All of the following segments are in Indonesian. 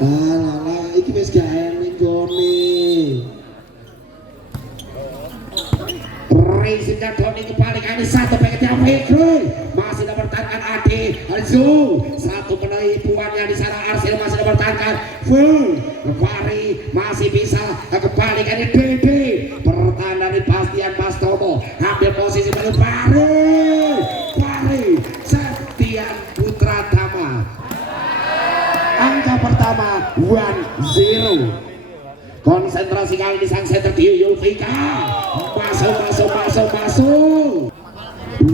Alah, iki wis gak eling gone. Racingnya Doni kebalikannya satu paketnya Fikri masih mempertahankan Adi Zu satu penipuannya di sana Arsil masih mempertahankan Fari masih bisa kebalikannya Dede bertahan dari Bastian Bastomo ambil posisi baru Fari Septian Putra Tama angka pertama 1-0. Konsentrasi kali di sang center Dio Yulfika masuk 2-0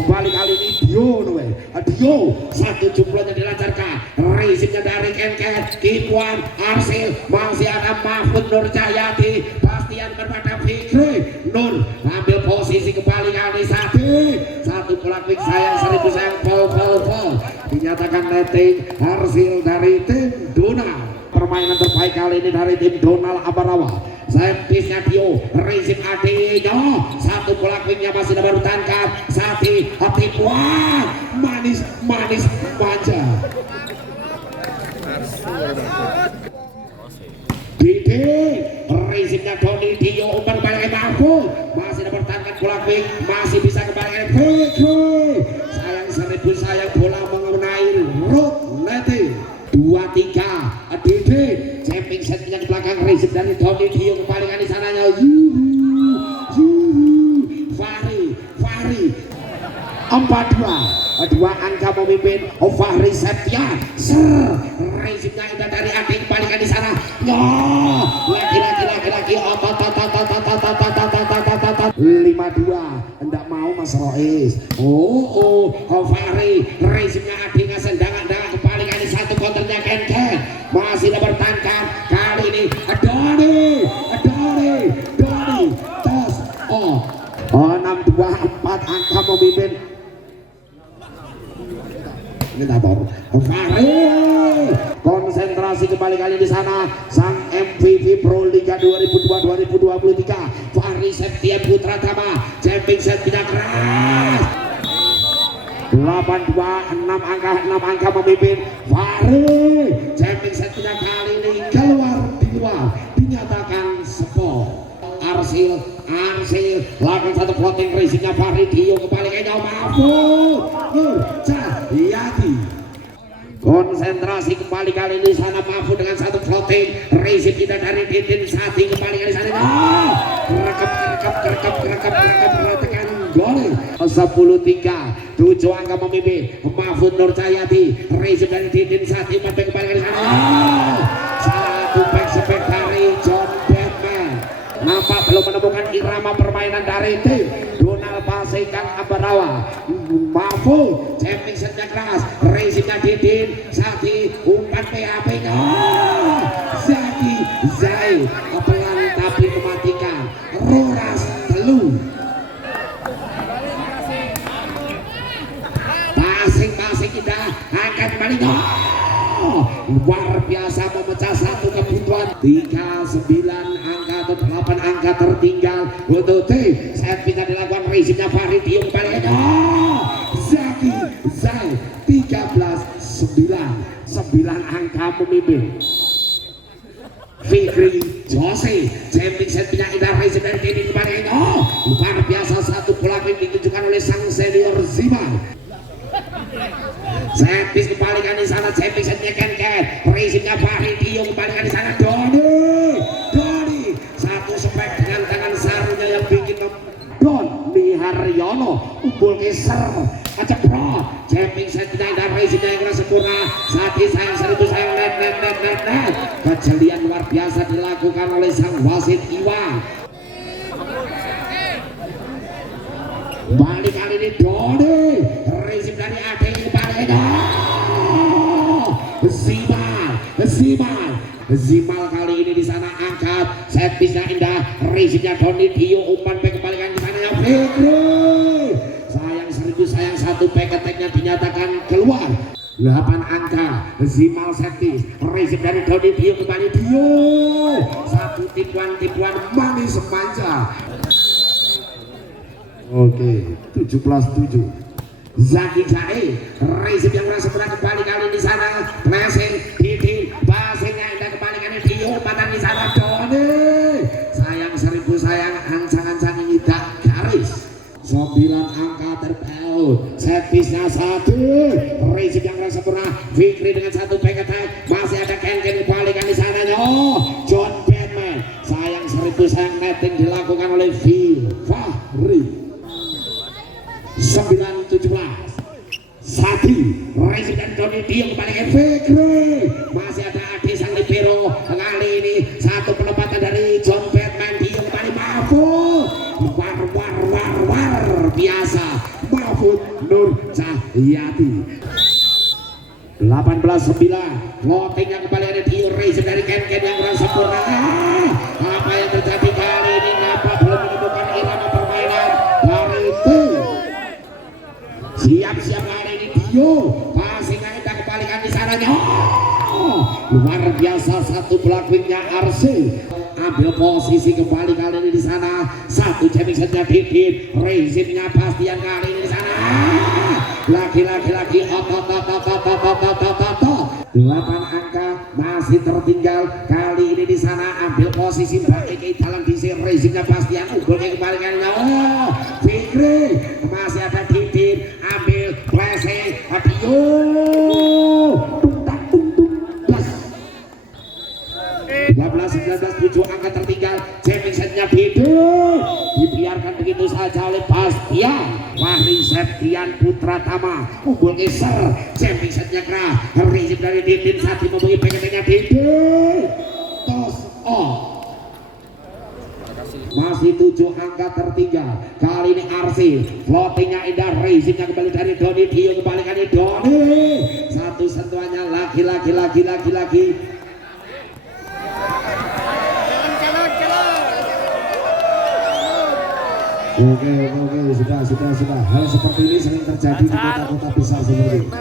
kembali kali ini Dio satu jumlahnya dilancarkan racingnya dari Kenken Kipuan Arsil masih ada Mahfud Nur Jayati Bastian kepada Fikri Nur ambil posisi kembali kali satu pelakik sayang 1000 sayang Vol dinyatakan netting Arsil dari tim Donal. Permainan terbaik kali ini dari tim Donal Ambarawa. Servisnya Dio, Rizim Adinyo, satu bola wingnya masih bertahankan. Sati, tipuan, manis manja. Didi, Rizimnya Doni Dio umpan kembali Mahfud, masih bertahankan bola wing, masih bisa kembali Fikri. Sayang 1000 sayang bola mengenai root netting. 2-3 Dede jumping setnya di belakang Rizim dari Doni Dio kembalikan di sananya Fahri 4-2 dua angka memimpin Fahri Septian Rizimnya indah dari Adi kembalikan di sana lagi 5-2 hendak mau Mas Rois Fahri Rizimnya Adi ngasendang kembalikan di satu konternya Kenken masih bertahankan kali ini Doni tos 6-2-4 angka memimpin Fahri konsentrasi kembali kali di sana sang MVP Pro Liga 2002-2023 Fahri Septian Putra Tama jumping set tidak keras 8-2 6 angka memimpin Fahri jumping set tidak kali ini keluar di luar dinyatakan sport Arsil lakukan satu floating racingnya Fahri Dio kembali ke jauh Mahfud Jayati konsentrasi kembali kali ini sana Mahfud dengan satu floating racing kita dari Didin Sati kembali kali sana kerekap gol 10-3 7 angka memimpin Mahfud Nur Jayati racing dari Didin Sati kembali kali sana satu back spek dari John Batman nampak belum menemukan irama permainan dari tim Donal Pasingkan Ambarawa Mahfud jumping setnya keras racingnya Didin Sati umpan PHP nya Zaki Zai pelan tapi mematikan Roras Telu pasing kita akan kembali luar biasa memecah satu kebutuhan 39 angka atau 8 angka tertinggal untuk tim set bisa dilakukan racingnya Fahri Dio kembali Zaki Zai 13-9 angka memimpin Fikri Jose jumping set punya indah racing dari Dini kembali luar biasa satu bola ditunjukkan oleh sang senior Zimal Servis kembalikan di sana jumping setnya Kenken racingnya Fahri Dio kembalikan di sana Doni satu spek dengan tangan sarunya yang bikin Doni Haryono umbul keser kecepro jumping setnya dan racingnya yang sempurna Sati sayang 1000 sayang net kejelian luar biasa dilakukan oleh sang wasit Iwan balik kali ini Doni racing dari Ade kembali Zimal kali ini di sana angkat servisnya indah racingnya Doni Dio umpan back kembalikan di sana ya Fikri sayang 1000 sayang satu back attack-nya dinyatakan keluar 8 angka Zimal servis racing dari Doni Dio kembali Dio satu tipuan manis manja oke 17-7 Zaki Jae racing yang merasa menang kembali kali di sana racing servisnya satu Rizky yang rasa sempurna Fikri dengan satu back attack masih ada Ken kembalikan di sana John Batman sayang 1000 sayang netting dilakukan oleh Fahri 9-17 Sati Rizky dan Johnny Dio kembali ke Fikri masih ada Adi sang libero kali ini satu penempatan dari John Batman Dio kembali Mahfud war biasa Mahfud Nur Cahyati 18-9 floatingnya kembali ada Dio Rizky dari Ken yang kurang sempurna apa yang terjadi kali ini Napa belum menemukan irama permainan dari tim siap-siap kali ini Dio passingnya kita kembalikan di sana luar biasa satu belakangnya RC ambil posisi kembali kali ini di sana satu jamming saja Didit rezimnya Bastian kali ini di sana lagi 8 angka masih tertinggal kali ini di sana ambil posisi Mbak Eki dalam DC rezimnya Bastian unggulnya kembali kali ini Fikri masih ada Didit ambil blessing Adio 13-19 7 angka tertinggal jamming setnya dibiarkan begitu saja oleh Bastian Fahri Septian Putra Tama unggul geser jamming setnya kerah Rizky dari Didin saat ini membagi pengennya Didin tos masih 7 angka tertinggal kali ini RC floatingnya indah Rizky kembali dari Doni Dio kembali kali Doni satu sentuhannya lagi Oke, sudah. Hal seperti ini sering terjadi di kota-kota besar seperti ini.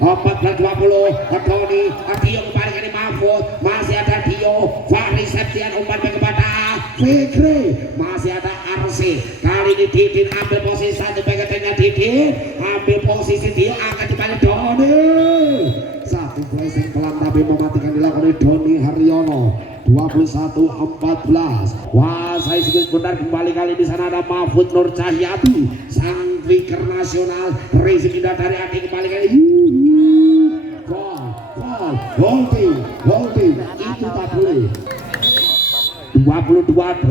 14-20, Doni, Dio kembali ke Mahfud, masih ada Dio, Fahri Septian umpan kepada Fikri, masih ada RC. Kali ini Didin ambil posisi satu backnya Didin, ambil posisi Dio angkat kembali Doni. Satu blessing pelan tapi mematikan dilakukan oleh Doni Haryono. 21-14. Wah, saya sebentar kembali kali di sana ada Mahfud Nur Cahyati, sang winger nasional. Rizky dari Adi kembali kali. Holding, itu tak boleh. 22-14,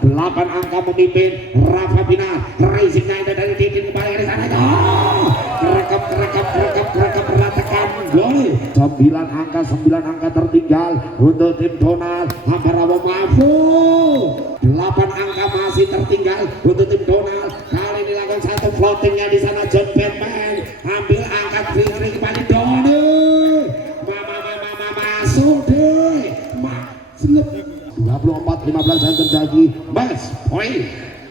8 angka memimpin Rafa Binar. Rizky dari Didin kembali kali sana. Kerekap ratakan gol. 9 angka tertinggal untuk tim Donald Ambarawa Mahfud. 8 angka masih tertinggal untuk tim Donald. Kali ini lakukan satu floatingnya di sana John Batman ambil angkat Fikri kembali Doni. Masuk deh. 24-15 yang terjadi match point.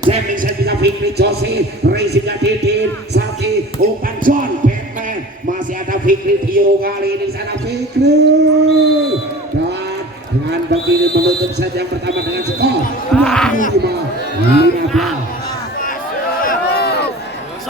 Jamming set bisa Fikri Josi, Rizky Didin, Saki, umpan John Batman, masih ada Fikri Dio kali ini sana Fikri. Dan dengan begini menutup set yang pertama dengan skor